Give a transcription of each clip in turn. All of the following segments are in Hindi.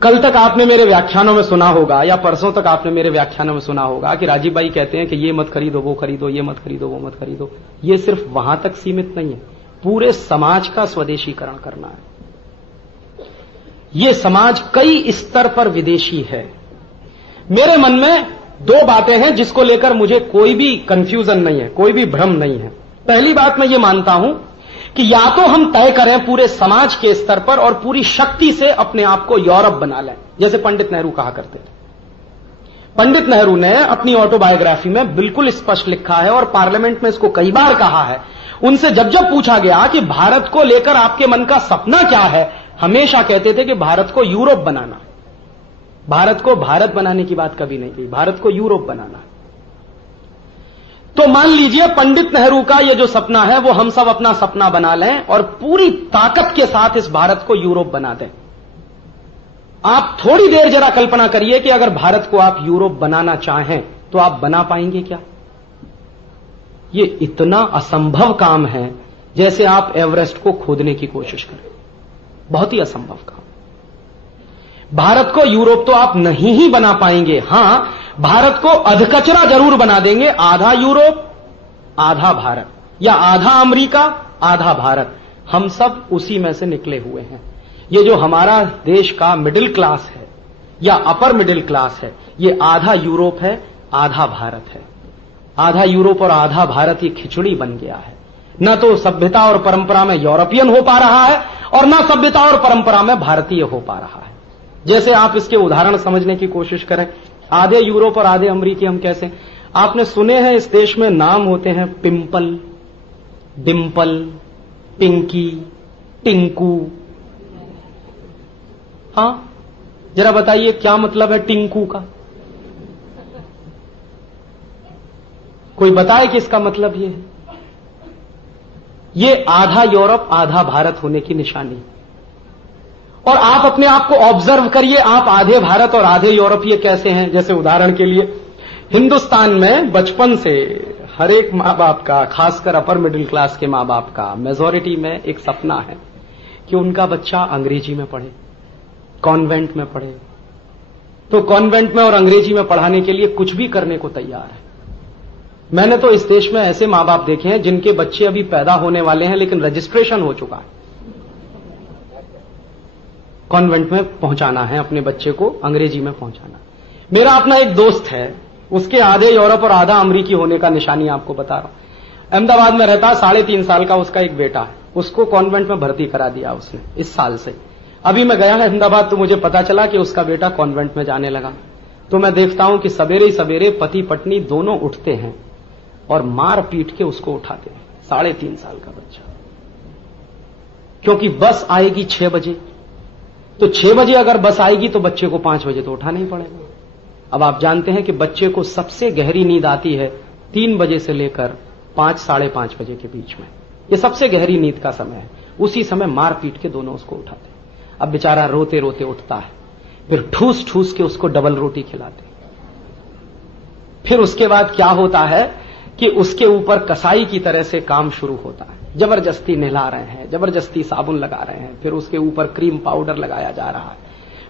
कल तक आपने मेरे व्याख्यानों में सुना होगा या परसों तक आपने मेरे व्याख्यानों में सुना होगा कि राजीव भाई कहते हैं कि ये मत खरीदो, वो खरीदो, ये मत खरीदो, वो मत खरीदो। ये सिर्फ वहां तक सीमित नहीं है, पूरे समाज का स्वदेशीकरण करना है। ये समाज कई स्तर पर विदेशी है। मेरे मन में दो बातें हैं जिसको लेकर मुझे कोई भी कंफ्यूजन नहीं है, कोई भी भ्रम नहीं है। पहली बात मैं ये मानता हूं कि या तो हम तय करें पूरे समाज के स्तर पर और पूरी शक्ति से अपने आप को यूरोप बना लें, जैसे पंडित नेहरू कहा करते थे। पंडित नेहरू ने अपनी ऑटोबायोग्राफी में बिल्कुल स्पष्ट लिखा है और पार्लियामेंट में इसको कई बार कहा है। उनसे जब जब पूछा गया कि भारत को लेकर आपके मन का सपना क्या है, हमेशा कहते थे कि भारत को यूरोप बनाना। भारत को भारत बनाने की बात कभी नहीं कही, भारत को यूरोप बनाना। तो मान लीजिए पंडित नेहरू का ये जो सपना है वो हम सब अपना सपना बना लें और पूरी ताकत के साथ इस भारत को यूरोप बना दें। आप थोड़ी देर जरा कल्पना करिए कि अगर भारत को आप यूरोप बनाना चाहें तो आप बना पाएंगे क्या? ये इतना असंभव काम है जैसे आप एवरेस्ट को खोदने की कोशिश करें, बहुत ही असंभव काम। भारत को यूरोप तो आप नहीं ही बना पाएंगे। हां, भारत को अधकचरा जरूर बना देंगे, आधा यूरोप आधा भारत, या आधा अमेरिका आधा भारत। हम सब उसी में से निकले हुए हैं। ये जो हमारा देश का मिडिल क्लास है या अपर मिडिल क्लास है, ये आधा यूरोप है आधा भारत है। आधा यूरोप और आधा भारत ये खिचड़ी बन गया है। न तो सभ्यता और परंपरा में यूरोपियन हो पा रहा है और न सभ्यता और परंपरा में भारतीय हो पा रहा है। जैसे आप इसके उदाहरण समझने की कोशिश करें, आधे यूरोप और आधे अमेरिकी हम कैसे? आपने सुने हैं इस देश में नाम होते हैं पिंपल, डिंपल, पिंकी, टिंकू। हां, जरा बताइए क्या मतलब है टिंकू का? कोई बताए कि इसका मतलब ये है? ये आधा यूरोप आधा भारत होने की निशानी। और आप अपने आप को ऑब्जर्व करिए, आप आधे भारत और आधे यूरोपीय कैसे हैं? जैसे उदाहरण के लिए हिंदुस्तान में बचपन से हर एक मां बाप का, खासकर अपर मिडिल क्लास के मां बाप का, मेजॉरिटी में एक सपना है कि उनका बच्चा अंग्रेजी में पढ़े, कॉन्वेंट में पढ़े। तो कॉन्वेंट में और अंग्रेजी में पढ़ाने के लिए कुछ भी करने को तैयार है। मैंने तो इस देश में ऐसे मां बाप देखे हैं जिनके बच्चे अभी पैदा होने वाले हैं लेकिन रजिस्ट्रेशन हो चुका है, कॉन्वेंट में पहुंचाना है अपने बच्चे को, अंग्रेजी में पहुंचाना। मेरा अपना एक दोस्त है, उसके आधे यूरोप और आधा अमेरिकी होने का निशानी आपको बता रहा हूं। अहमदाबाद में रहता, 3.5 साल का उसका एक बेटा है, उसको कॉन्वेंट में भर्ती करा दिया उसने इस साल से। अभी मैं गया है अहमदाबाद तो मुझे पता चला कि उसका बेटा कॉन्वेंट में जाने लगा। तो मैं देखता हूं कि सवेरे ही सवेरे पति पत्नी दोनों उठते हैं और मार पीट के उसको उठाते हैं, 3.5 साल का बच्चा। क्योंकि बस आएगी 6 बजे, तो 6 बजे अगर बस आएगी तो बच्चे को 5 बजे तो उठाना ही पड़ेगा। अब आप जानते हैं कि बच्चे को सबसे गहरी नींद आती है 3 बजे से लेकर 5, 5:30 बजे के बीच में। ये सबसे गहरी नींद का समय है। उसी समय मार पीट के दोनों उसको उठाते हैं। अब बेचारा रोते रोते उठता है, फिर ठूस ठूस के उसको डबल रोटी खिलाते। फिर उसके बाद क्या होता है कि उसके ऊपर कसाई की तरह से काम शुरू होता है। जबरदस्ती नहला रहे हैं, जबरदस्ती साबुन लगा रहे हैं, फिर उसके ऊपर क्रीम पाउडर लगाया जा रहा है,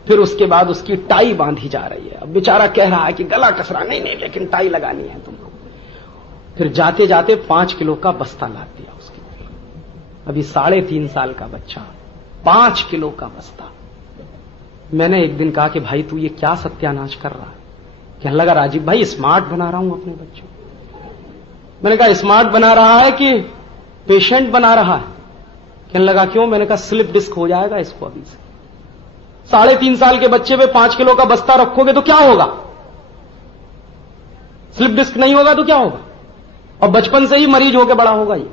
फिर उसके बाद उसकी टाई बांधी जा रही है। अब बेचारा कह रहा है कि गला कसरा, नहीं नहीं लेकिन टाई लगानी है तुमको। फिर जाते जाते 5 किलो का बस्ता लाद दिया उसके ऊपर। अभी 3.5 साल का बच्चा, 5 किलो का बस्ता। मैंने एक दिन कहा कि भाई तू ये क्या सत्यानाश कर रहा है? कहने लगा राजीव भाई स्मार्ट बना रहा हूं अपने बच्चों। मैंने कहा स्मार्ट बना रहा है कि पेशेंट बना रहा है? कहने लगा क्यों? मैंने कहा स्लिप डिस्क हो जाएगा इसको अभी से। 3.5 साल के बच्चे पे 5 किलो का बस्ता रखोगे तो क्या होगा? स्लिप डिस्क नहीं होगा तो क्या होगा? और बचपन से ही मरीज होकर बड़ा होगा ये।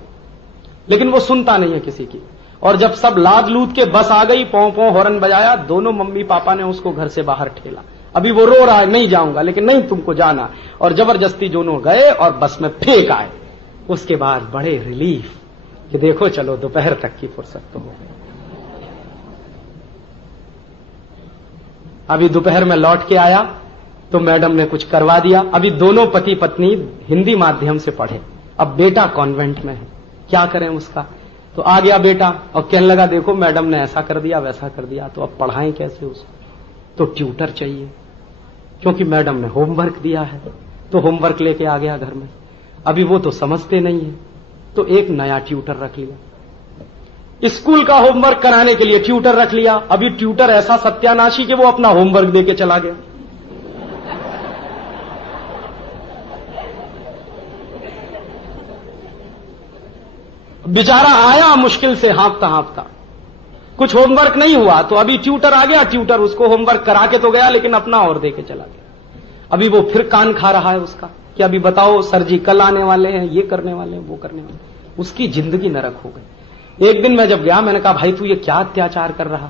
लेकिन वो सुनता नहीं है किसी की। और जब सब लाद लूद के बस आ गई, पौ पौ हॉर्न बजाया, दोनों मम्मी पापा ने उसको घर से बाहर ठेला। अभी वो रो रहा है, नहीं जाऊंगा, लेकिन नहीं तुमको जाना। और जबरदस्ती दोनों गए और बस में फेंक आए। उसके बाद बड़े रिलीफ कि देखो चलो दोपहर तक की फुर्सत तो हो गई। अभी दोपहर में लौट के आया तो मैडम ने कुछ करवा दिया। अभी दोनों पति पत्नी हिंदी माध्यम से पढ़े, अब बेटा कॉन्वेंट में है, क्या करें उसका? तो आ गया बेटा और कहने लगा देखो मैडम ने ऐसा कर दिया वैसा कर दिया, तो अब पढ़ाएं कैसे उसको? तो ट्यूटर चाहिए, क्योंकि मैडम ने होमवर्क दिया है, तो होमवर्क लेके आ गया घर में। अभी वो तो समझते नहीं है, तो एक नया ट्यूटर रख लिया। स्कूल का होमवर्क कराने के लिए ट्यूटर रख लिया। अभी ट्यूटर ऐसा सत्यानाशी कि वो अपना होमवर्क देके चला गया। बेचारा आया मुश्किल से हाँफता हाँफता, कुछ होमवर्क नहीं हुआ, तो अभी ट्यूटर आ गया। ट्यूटर उसको होमवर्क करा के तो गया, लेकिन अपना और देके चला गया। अभी वो फिर कान खा रहा है उसका कि अभी बताओ सर जी कल आने वाले हैं, ये करने वाले हैं, वो करने वाले हैं। उसकी जिंदगी नरक हो गई। एक दिन मैं जब गया, मैंने कहा भाई तू ये क्या अत्याचार कर रहा?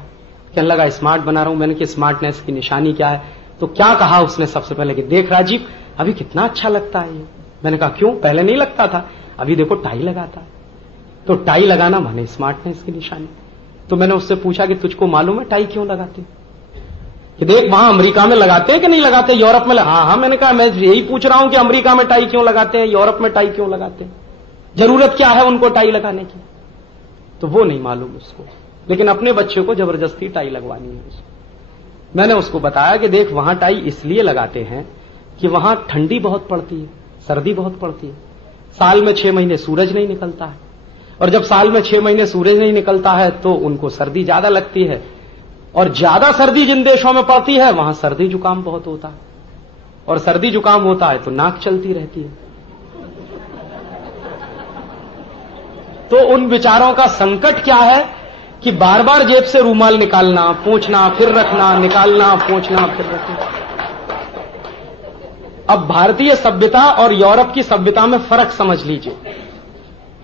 कहने लगा स्मार्ट बना रहा हूं। मैंने कि स्मार्टनेस की निशानी क्या है? तो क्या कहा उसने सबसे पहले कि देख राजीव अभी कितना अच्छा लगता है ये। मैंने कहा क्यों? पहले नहीं लगता था, अभी देखो टाई लगाता है। तो टाई लगाना माने स्मार्टनेस की निशानी। तो मैंने उससे पूछा कि तुझको मालूम है टाई क्यों लगाते? कि देख वहां अमेरिका में लगाते हैं कि नहीं लगाते, यूरोप में? हाँ। मैंने कहा मैं यही पूछ रहा हूं कि अमेरिका में टाई क्यों लगाते हैं, यूरोप में टाई क्यों लगाते हैं, जरूरत क्या है उनको टाई लगाने की? तो वो नहीं मालूम उसको, लेकिन अपने बच्चे को जबरदस्ती टाई लगवानी है उसको। मैंने उसको बताया कि देख वहां टाई इसलिए लगाते हैं कि वहां ठंडी बहुत पड़ती है, सर्दी बहुत पड़ती है, साल में 6 महीने सूरज नहीं निकलता है, और जब साल में 6 महीने सूरज नहीं निकलता है तो उनको सर्दी ज्यादा लगती है, और ज्यादा सर्दी जिन देशों में पड़ती है वहां सर्दी जुकाम बहुत होता है, और सर्दी जुकाम होता है तो नाक चलती रहती है। तो उन बेचारों का संकट क्या है कि बार बार जेब से रूमाल निकालना, पोंछना, फिर रखना, निकालना, पोंछना, फिर रखना। अब भारतीय सभ्यता और यूरोप की सभ्यता में फर्क समझ लीजिए।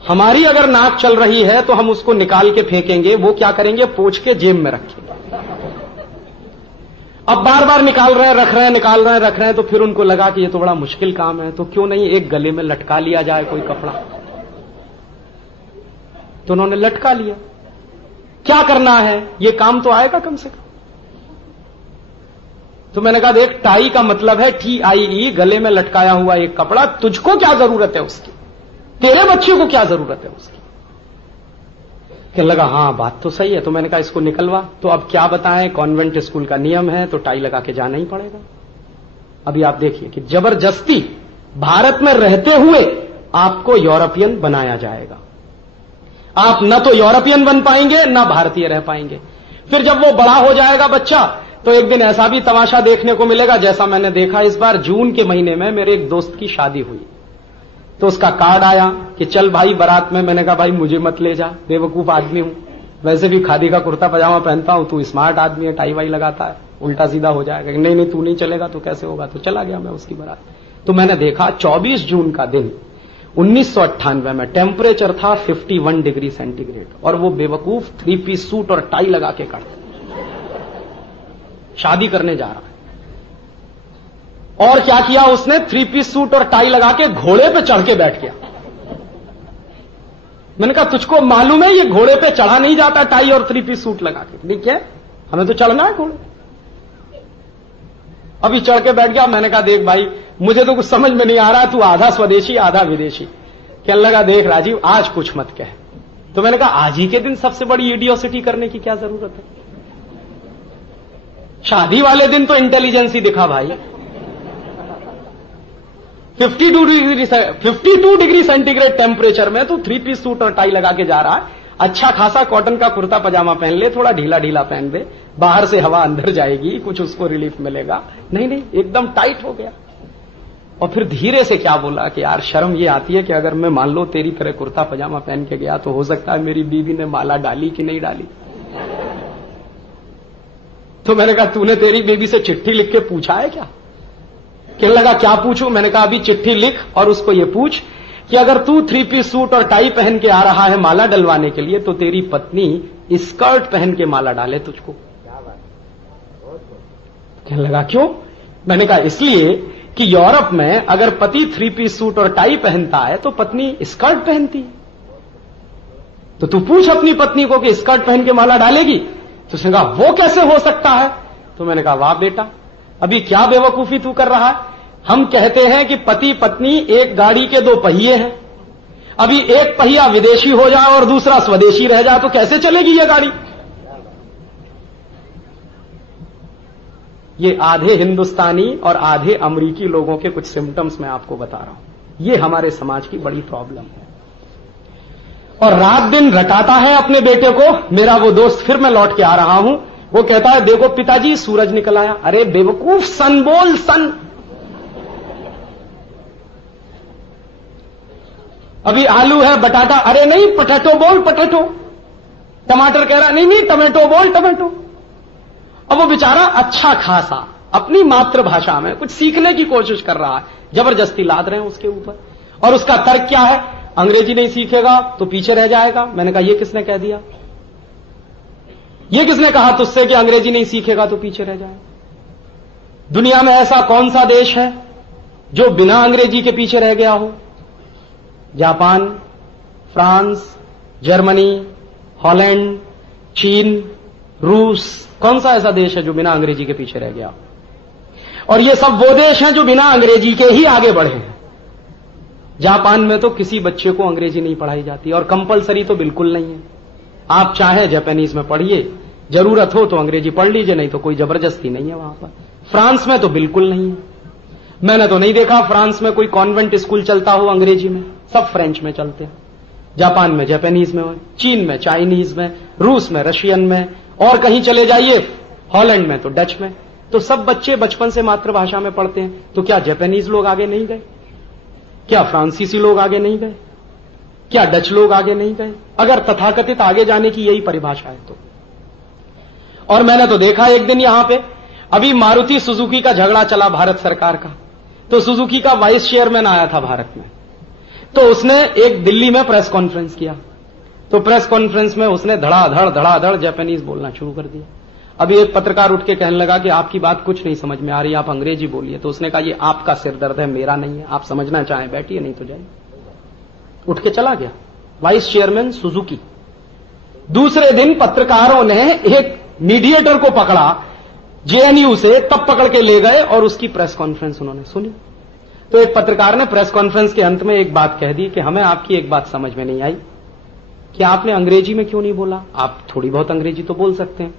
हमारी अगर नाक चल रही है तो हम उसको निकाल के फेंकेंगे, वो क्या करेंगे? पोंछ के जेब में रखेंगे। अब बार बार निकाल रहे हैं, रख रहे हैं, निकाल रहे हैं, रख रहे हैं, तो फिर उनको लगा कि ये तो बड़ा मुश्किल काम है, तो क्यों नहीं एक गले में लटका लिया जाए कोई कपड़ा। तो उन्होंने लटका लिया। क्या करना है, ये काम तो आएगा कम से कम। तो मैंने कहा देख टाई का मतलब है TIE, गले में लटकाया हुआ एक कपड़ा। तुझको क्या जरूरत है उसकी? तेरे बच्चे को क्या जरूरत है उसकी? कहने लगा हाँ बात तो सही है। तो मैंने कहा इसको निकलवा। तो अब क्या बताएं, कॉन्वेंट स्कूल का नियम है तो टाई लगा के जाना ही पड़ेगा। अभी आप देखिए कि जबरदस्ती भारत में रहते हुए आपको यूरोपियन बनाया जाएगा। आप न तो यूरोपियन बन पाएंगे न भारतीय रह पाएंगे। फिर जब वो बड़ा हो जाएगा बच्चा, तो एक दिन ऐसा भी तमाशा देखने को मिलेगा जैसा मैंने देखा इस बार जून के महीने में मेरे एक दोस्त की शादी हुई। तो उसका कार्ड आया कि चल भाई बारात में। मैंने कहा भाई मुझे मत ले जा, बेवकूफ आदमी हूं, वैसे भी खादी का कुर्ता पजामा पहनता हूं, तू स्मार्ट आदमी है, टाई वाई लगाता है, उल्टा सीधा हो जाएगा। नहीं नहीं तू नहीं चलेगा तो कैसे होगा। तो चला गया मैं उसकी बारात। तो मैंने देखा 24 जून का दिन 1998 में टेम्परेचर था 51 डिग्री सेंटीग्रेड, और वो बेवकूफ 3 पीस सूट और टाई लगा के शादी करने जा रहा है। और क्या किया उसने? 3 पीस सूट और टाई लगा के घोड़े पे चढ़ के बैठ गया। मैंने कहा तुझको मालूम है ये घोड़े पे चढ़ा नहीं जाता टाई और 3 पीस सूट लगा के? नहीं क्या, हमें तो चढ़ना है घोड़े। अभी चढ़ के बैठ गया। मैंने कहा देख भाई मुझे तो कुछ समझ में नहीं आ रहा, तू आधा स्वदेशी आधा विदेशी। कहने लगा देख राजीव आज कुछ मत कह। तो मैंने कहा आज ही के दिन सबसे बड़ी इडियोसिटी करने की क्या जरूरत है? शादी वाले दिन तो इंटेलिजेंस ही दिखा भाई। 52 डिग्री सेंटीग्रेड टेम्परेचर में तो 3 पीस सूट और टाई लगा के जा रहा है। अच्छा खासा कॉटन का कुर्ता पजामा पहन ले, थोड़ा ढीला ढीला पहन दे, बाहर से हवा अंदर जाएगी, कुछ उसको रिलीफ मिलेगा। नहीं नहीं एकदम टाइट हो गया। और फिर धीरे से क्या बोला कि यार शर्म ये आती है कि अगर मैं मान लो तेरी तरह कुर्ता पजामा पहन के गया तो हो सकता है मेरी बीवी ने माला डाली कि नहीं डाली। तो मैंने कहा तूने तेरी बेबी से चिट्ठी लिख के पूछा है क्या? कहने लगा क्या पूछूं? मैंने कहा अभी चिट्ठी लिख और उसको ये पूछ कि अगर तू 3 पीस सूट और टाई पहन के आ रहा है माला डलवाने के लिए तो तेरी पत्नी स्कर्ट पहन के माला डाले तुझको। कहने लगा क्यों? मैंने कहा इसलिए कि यूरोप में अगर पति 3 पीस सूट और टाई पहनता है तो पत्नी स्कर्ट पहनती है। तो तू पूछ अपनी पत्नी को कि स्कर्ट पहन के माला डालेगी? तो उसने कहा वो कैसे हो सकता है? तो मैंने कहा वाह बेटा अभी क्या बेवकूफी तू कर रहा है। हम कहते हैं कि पति पत्नी एक गाड़ी के 2 पहिए हैं। अभी एक पहिया विदेशी हो जाए और दूसरा स्वदेशी रह जाए तो कैसे चलेगी यह गाड़ी? ये आधे हिंदुस्तानी और आधे अमरीकी लोगों के कुछ सिम्टम्स मैं आपको बता रहा हूं। ये हमारे समाज की बड़ी प्रॉब्लम है। और रात दिन रटाता है अपने बेटे को। मेरा वो दोस्त, फिर मैं लौट के आ रहा हूं, वो कहता है देखो पिताजी सूरज निकल आया। अरे बेवकूफ, सन बोल, सन। अभी आलू है, बटाटा, अरे नहीं पटेटो बोल, पटेटो। टमाटर कह रहा नहीं नहीं टमेटो बोल, टमेटो। अब वो बेचारा अच्छा खासा अपनी मातृभाषा में कुछ सीखने की कोशिश कर रहा है, जबरदस्ती लाद रहे हैं उसके ऊपर। और उसका तर्क क्या है? अंग्रेजी नहीं सीखेगा तो पीछे रह जाएगा। मैंने कहा ये किसने कह दिया? ये किसने कहा तुझसे कि अंग्रेजी नहीं सीखेगा तो पीछे रह जाएगा? दुनिया में ऐसा कौन सा देश है जो बिना अंग्रेजी के पीछे रह गया हो? जापान, फ्रांस, जर्मनी, हॉलैंड, चीन, रूस, कौन सा ऐसा देश है जो बिना अंग्रेजी के पीछे रह गया? और ये सब वो देश हैं जो बिना अंग्रेजी के ही आगे बढ़े हैं। जापान में तो किसी बच्चे को अंग्रेजी नहीं पढ़ाई जाती, और कंपलसरी तो बिल्कुल नहीं है। आप चाहे जापानीज में पढ़िए, जरूरत हो तो अंग्रेजी पढ़ लीजिए, नहीं तो कोई जबरदस्ती नहीं है वहां पर। फ्रांस में तो बिल्कुल नहीं है। मैंने तो नहीं देखा फ्रांस में कोई कॉन्वेंट स्कूल चलता हो अंग्रेजी में, सब फ्रेंच में चलते हैं। जापान में जापानीज में, चीन में चाइनीज में, रूस में रशियन में, और कहीं चले जाइए, हॉलैंड में तो डच में। तो सब बच्चे बचपन से मातृभाषा में पढ़ते हैं। तो क्या जापानीज लोग आगे नहीं गए? क्या फ्रांसीसी लोग आगे नहीं गए? क्या डच लोग आगे नहीं गए? अगर तथाकथित आगे जाने की यही परिभाषा है तो। और मैंने तो देखा एक दिन यहां पे, अभी मारुति सुजुकी का झगड़ा चला भारत सरकार का, तो सुजुकी का वाइस चेयरमैन आया था भारत में, तो उसने एक दिल्ली में प्रेस कॉन्फ्रेंस किया। तो प्रेस कॉन्फ्रेंस में उसने धड़ाधड़ जापानीज बोलना शुरू कर दिया। अभी एक पत्रकार उठ के कहने लगा कि आपकी बात कुछ नहीं समझ में आ रही, आप अंग्रेजी बोलिए। तो उसने कहा ये आपका सिर दर्द है, मेरा नहीं है। आप समझना चाहें बैठिए, नहीं तो जाइए। उठ के चला गया वाइस चेयरमैन सुजुकी। दूसरे दिन पत्रकारों ने एक मीडिएटर को पकड़ा जेएनयू से, तब पकड़ के ले गए और उसकी प्रेस कॉन्फ्रेंस उन्होंने सुनी। तो एक पत्रकार ने प्रेस कॉन्फ्रेंस के अंत में एक बात कह दी कि हमें आपकी एक बात समझ में नहीं आई कि आपने अंग्रेजी में क्यों नहीं बोला, आप थोड़ी बहुत अंग्रेजी तो बोल सकते हैं।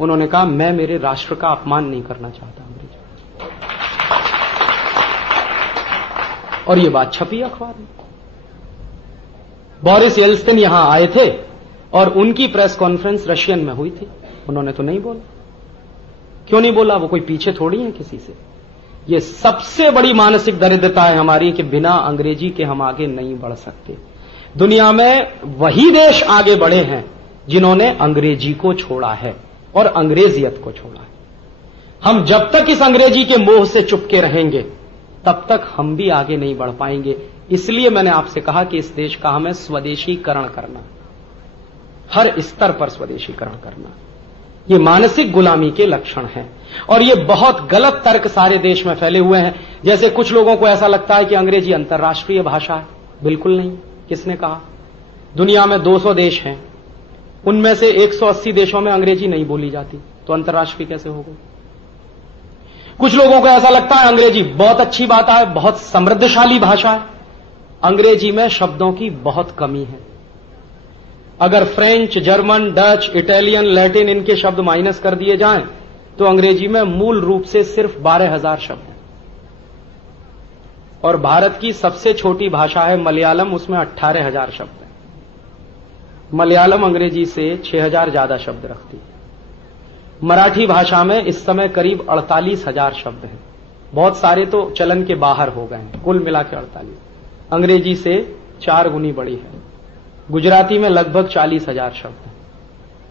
उन्होंने कहा मैं मेरे राष्ट्र का अपमान नहीं करना चाहता अंग्रेजी। और ये बात छपी अखबार में। बोरिस येल्त्सिन यहां आए थे और उनकी प्रेस कॉन्फ्रेंस रशियन में हुई थी, उन्होंने तो नहीं बोला। क्यों नहीं बोला? वो कोई पीछे थोड़ी है किसी से। ये सबसे बड़ी मानसिक दरिद्रता है हमारी कि बिना अंग्रेजी के हम आगे नहीं बढ़ सकते। दुनिया में वही देश आगे बढ़े हैं जिन्होंने अंग्रेजी को छोड़ा है और अंग्रेजियत को छोड़ा है। हम जब तक इस अंग्रेजी के मोह से चुपके रहेंगे तब तक हम भी आगे नहीं बढ़ पाएंगे। इसलिए मैंने आपसे कहा कि इस देश का हमें स्वदेशीकरण करना, हर स्तर पर स्वदेशीकरण करना। ये मानसिक गुलामी के लक्षण हैं और ये बहुत गलत तर्क सारे देश में फैले हुए हैं। जैसे कुछ लोगों को ऐसा लगता है कि अंग्रेजी अंतर्राष्ट्रीय भाषा है। बिल्कुल नहीं। किसने कहा? दुनिया में 200 देश हैं, उनमें से 180 देशों में अंग्रेजी नहीं बोली जाती, तो अंतर्राष्ट्रीय कैसे हो गई? कुछ लोगों को ऐसा लगता है अंग्रेजी बहुत अच्छी बात है, बहुत समृद्धशाली भाषा है। अंग्रेजी में शब्दों की बहुत कमी है। अगर French, German, Dutch, Italian, Latin इनके शब्द माइनस कर दिए जाएं तो अंग्रेजी में मूल रूप से सिर्फ 12,000 शब्द हैं। और भारत की सबसे छोटी भाषा है मलयालम, उसमें 18,000 शब्द हैं। मलयालम अंग्रेजी से 6,000 ज्यादा शब्द रखती है। मराठी भाषा में इस समय करीब 48,000 शब्द हैं। बहुत सारे तो चलन के बाहर हो गए हैं, कुल मिला के 48। अंग्रेजी से 4 गुनी बड़ी है। गुजराती में लगभग 40,000 शब्द हैं।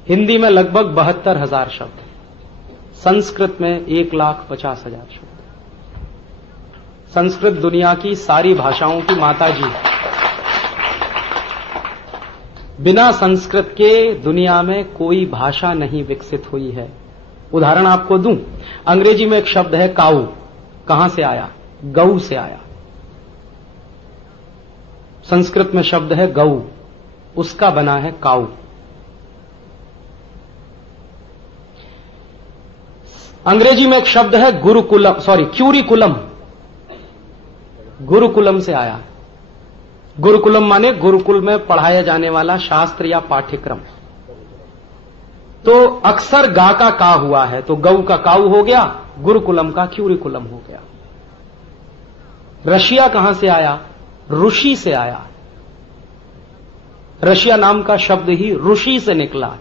हिंदी में लगभग 72,000 शब्द हैं। संस्कृत में 1,50,000 शब्द। संस्कृत दुनिया की सारी भाषाओं की माता जी। बिना संस्कृत के दुनिया में कोई भाषा नहीं विकसित हुई है। उदाहरण आपको दूं, अंग्रेजी में एक शब्द है काऊ। कहां से आया? गऊ से आया। संस्कृत में शब्द है गऊ, उसका बना है काऊ। अंग्रेजी में एक शब्द है क्यूरिकुलम। गुरुकुलम से आया। गुरुकुलम माने गुरुकुल में पढ़ाया जाने वाला शास्त्र या पाठ्यक्रम। तो अक्सर गा का का हुआ है, तो गऊ का काऊ हो गया, गुरुकुलम का क्यूरिकुलम हो गया। रशिया कहां से आया? ऋषि से आया। रशिया नाम का शब्द ही ऋषि से निकला।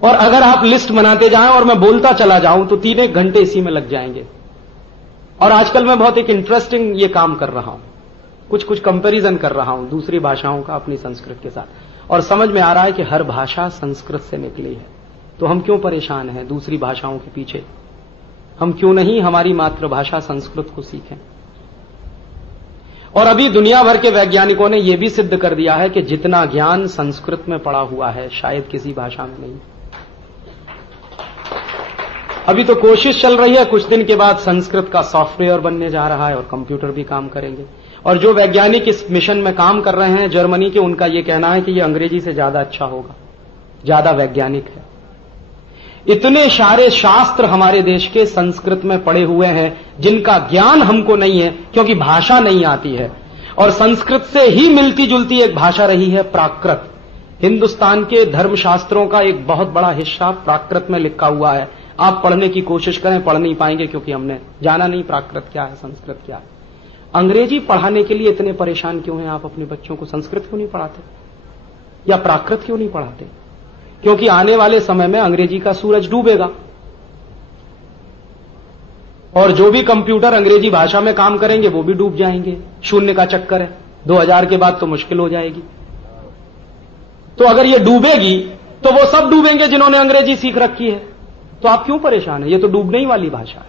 और अगर आप लिस्ट बनाते जाएं और मैं बोलता चला जाऊं तो 3-1 घंटे इसी में लग जाएंगे। और आजकल मैं बहुत एक इंटरेस्टिंग ये काम कर रहा हूं, कुछ कंपैरिजन कर रहा हूं दूसरी भाषाओं का अपनी संस्कृत के साथ, और समझ में आ रहा है कि हर भाषा संस्कृत से निकली है। तो हम क्यों परेशान हैं दूसरी भाषाओं के पीछे? हम क्यों नहीं हमारी मातृभाषा संस्कृत को सीखें? और अभी दुनिया भर के वैज्ञानिकों ने यह भी सिद्ध कर दिया है कि जितना ज्ञान संस्कृत में पड़ा हुआ है शायद किसी भाषा में नहीं। अभी तो कोशिश चल रही है, कुछ दिन के बाद संस्कृत का सॉफ्टवेयर बनने जा रहा है और कंप्यूटर भी काम करेंगे। और जो वैज्ञानिक इस मिशन में काम कर रहे हैं जर्मनी के, उनका यह कहना है कि यह अंग्रेजी से ज्यादा अच्छा होगा, ज्यादा वैज्ञानिक है। इतने सारे शास्त्र हमारे देश के संस्कृत में पड़े हुए हैं जिनका ज्ञान हमको नहीं है क्योंकि भाषा नहीं आती है। और संस्कृत से ही मिलती जुलती एक भाषा रही है प्राकृत। हिंदुस्तान के धर्मशास्त्रों का एक बहुत बड़ा हिस्सा प्राकृत में लिखा हुआ है। आप पढ़ने की कोशिश करें, पढ़ नहीं पाएंगे क्योंकि हमने जाना नहीं प्राकृत क्या है, संस्कृत क्या है। अंग्रेजी पढ़ाने के लिए इतने परेशान क्यों हैं आप अपने बच्चों को? संस्कृत क्यों नहीं पढ़ाते या प्राकृत क्यों नहीं पढ़ाते? क्योंकि आने वाले समय में अंग्रेजी का सूरज डूबेगा और जो भी कंप्यूटर अंग्रेजी भाषा में काम करेंगे वो भी डूब जाएंगे। शून्य का चक्कर है, 2000 के बाद तो मुश्किल हो जाएगी। तो अगर ये डूबेगी तो वो सब डूबेंगे जिन्होंने अंग्रेजी सीख रखी है। तो आप क्यों परेशान है? ये तो डूबने ही वाली भाषा है,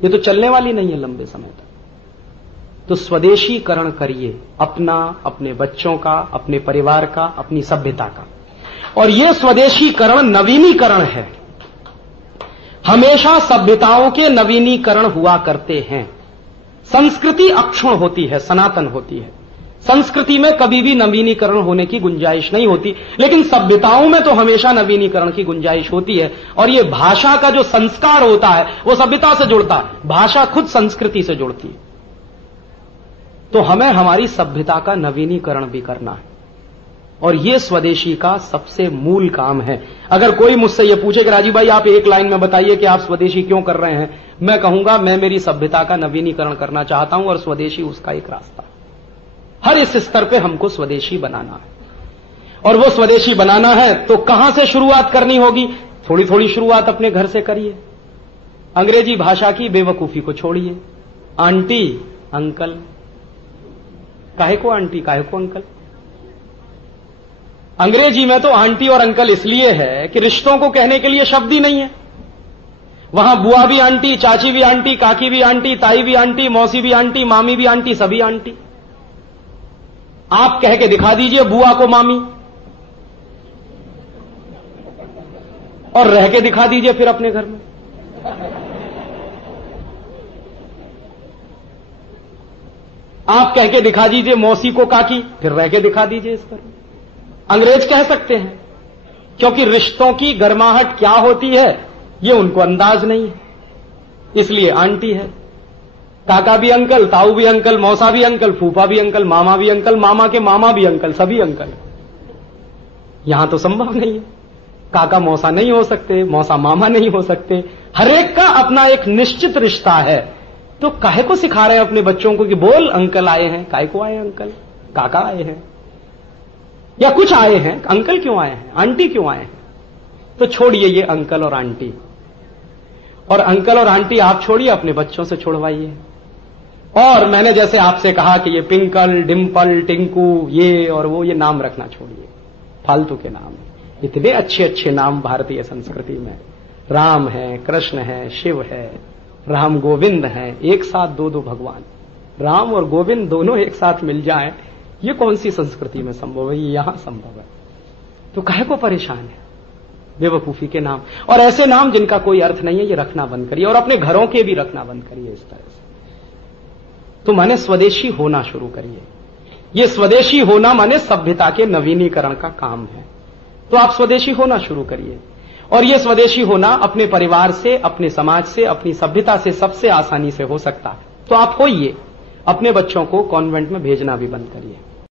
ये तो चलने वाली नहीं है लंबे समय तक। तो स्वदेशीकरण करिए अपना, अपने बच्चों का, अपने परिवार का, अपनी सभ्यता का। और यह स्वदेशीकरण नवीनीकरण है। हमेशा सभ्यताओं के नवीनीकरण हुआ करते हैं। संस्कृति अक्षुण्ण होती है, सनातन होती है। संस्कृति में कभी भी नवीनीकरण होने की गुंजाइश नहीं होती, लेकिन सभ्यताओं में तो हमेशा नवीनीकरण की गुंजाइश होती है। और यह भाषा का जो संस्कार होता है वो सभ्यता से जुड़ता है, भाषा खुद संस्कृति से जुड़ती है। तो हमें हमारी सभ्यता का नवीनीकरण भी करना है और यह स्वदेशी का सबसे मूल काम है। अगर कोई मुझसे यह पूछे कि राजीव भाई आप एक लाइन में बताइए कि आप स्वदेशी क्यों कर रहे हैं, मैं कहूंगा मैं मेरी सभ्यता का नवीनीकरण करना चाहता हूं और स्वदेशी उसका एक रास्ता। हर इस स्तर पे हमको स्वदेशी बनाना है। और वो स्वदेशी बनाना है तो कहां से शुरुआत करनी होगी? थोड़ी थोड़ी शुरुआत अपने घर से करिए। अंग्रेजी भाषा की बेवकूफी को छोड़िए। आंटी अंकल, काहे को आंटी, काहे को अंकल? अंग्रेजी में तो आंटी और अंकल इसलिए है कि रिश्तों को कहने के लिए शब्द ही नहीं है। वहां बुआ भी आंटी, चाची भी आंटी, काकी भी आंटी, ताई भी आंटी, मौसी भी आंटी, मामी भी आंटी, सभी आंटी। आप कह के दिखा दीजिए बुआ को मामी और रह के दिखा दीजिए फिर अपने घर में। आप कह के दिखा दीजिए मौसी को काकी, फिर रह के दिखा दीजिए इस पर। अंग्रेज कह सकते हैं क्योंकि रिश्तों की गर्माहट क्या होती है ये उनको अंदाज नहीं है, इसलिए आंटी है। काका भी अंकल, ताऊ भी अंकल, मौसा भी अंकल, फूफा भी अंकल, मामा भी अंकल, मामा के मामा भी अंकल, सभी अंकल। यहां तो संभव नहीं है। काका मौसा नहीं हो सकते, मौसा मामा नहीं हो सकते। हर एक का अपना एक निश्चित रिश्ता है। तो काहे को सिखा रहे हैं अपने बच्चों को कि बोल अंकल आए हैं? काहे को आए अंकल? काका आए हैं या कुछ आए हैं, अंकल क्यों आए हैं, आंटी क्यों आए हैं? तो छोड़िए ये अंकल और आंटी। और अंकल और आंटी आप छोड़िए, अपने बच्चों से छोड़वाइए। और मैंने जैसे आपसे कहा कि ये पिंकल, डिंपल, टिंकू, ये और वो, ये नाम रखना छोड़िए, फालतू के नाम। इतने अच्छे अच्छे नाम भारतीय संस्कृति में, राम है, कृष्ण है, शिव है, राम गोविंद है, एक साथ दो दो भगवान, राम और गोविंद दोनों एक साथ मिल जाएं, ये कौन सी संस्कृति में संभव है? ये यहां संभव है। तो काहे को परेशान है बेवकूफी के नाम? और ऐसे नाम जिनका कोई अर्थ नहीं है ये रखना बंद करिए, और अपने घरों के भी रखना बंद करिए इस तरह से। तो माने स्वदेशी होना शुरू करिए। ये स्वदेशी होना माने सभ्यता के नवीनीकरण का काम है। तो आप स्वदेशी होना शुरू करिए। और ये स्वदेशी होना अपने परिवार से, अपने समाज से, अपनी सभ्यता से सबसे आसानी से हो सकता है। तो आप होइए। अपने बच्चों को कॉन्वेंट में भेजना भी बंद करिए।